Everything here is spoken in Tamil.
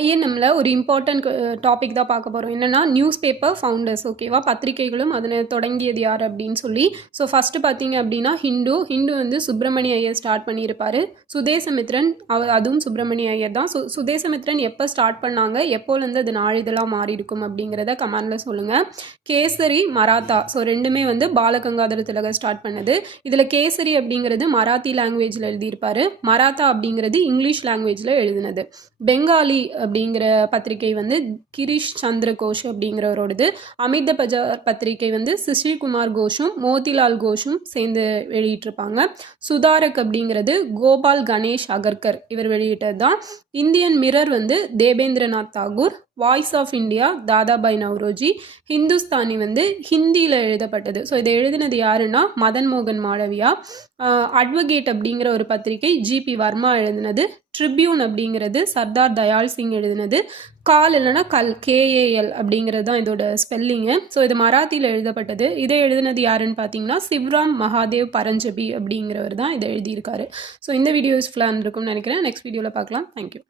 ஐஎன்எம்ல ஒரு இம்பார்ட்டன்ட் டாபிக் தான் பார்க்க போகிறோம் என்னென்னா நியூஸ் பேப்பர் ஃபவுண்டர்ஸ் ஓகேவா பத்திரிகைகளும் அதனை தொடங்கியது யார் அப்படின்னு சொல்லி. ஸோ ஃபஸ்ட்டு பார்த்தீங்க அப்படின்னா ஹிந்து ஹிந்து வந்து சுப்பிரமணிய ஐயர் ஸ்டார்ட் பண்ணியிருப்பாரு. சுதேசமித்ரன் அவ அதுவும் சுப்பிரமணிய ஐயர் தான். சு சுதேசமித்ரன் எப்போ ஸ்டார்ட் பண்ணாங்க? எப்போலேருந்து அது நாளிதழாக மாறி இருக்கும் அப்படிங்கிறத கமெண்டில் சொல்லுங்கள் கேசரி மராத்தா. ஸோ ரெண்டுமே வந்து பாலகங்காதர திலகர் ஸ்டார்ட் பண்ணது. இதில் கேசரி அப்படிங்கிறது மராத்தி லாங்குவேஜில் எழுதியிருப்பார். மராத்தா அப்படிங்கிறது இங்கிலீஷ் லாங்குவேஜில் எழுதினது. பெங்காலி அப்படிங்கிற பத்திரிகை வந்து கிரீஷ் சந்திர கோஷ் அப்படிங்கிறவரோடது. அமித பஜார் பத்திரிகை வந்து சுஷில் குமார் கோஷும் மோதிலால் கோஷும் சேர்ந்து வெளியிட்டிருப்பாங்க. சுதாரக் அப்படிங்கிறது கோபால் கணேஷ் அகர்கர் இவர் வெளியிட்டது தான் இந்தியன் மிரர் வந்து Debendranath Tagore voice of India Dadabhai Naoroji Hindustani வந்து ஹிந்தியில் எழுதப்பட்டது. ஸோ இதை எழுதினது யாருன்னா மதன் மோகன் மாளவியா. அட்வொகேட் அப்படிங்கிற ஒரு பத்திரிகை ஜிபி வர்மா எழுதினது. ட்ரிபியூன் அப்படிங்கிறது சர்தார் தயால் சிங் எழுதினது. கால் இல்லைன்னா கல் கேஏஎல் அப்படிங்கிறது தான் இதோட ஸ்பெல்லிங்கு ஸோ இது மராத்தியில் எழுதப்பட்டது. இதை எழுதினது யாருன்னு பார்த்தீங்கன்னா சிவ்ராம் மகாதேவ் பரஞ்சபி அப்படிங்கிறவர் தான் இதை எழுதியிருக்காரு. ஸோ இந்த வீடியோ யூஸ்ஃபுல்லாக இருந்திருக்கும்னு நினைக்கிறேன். நெக்ஸ்ட் வீடியோவில் பார்க்கலாம். தேங்க்யூ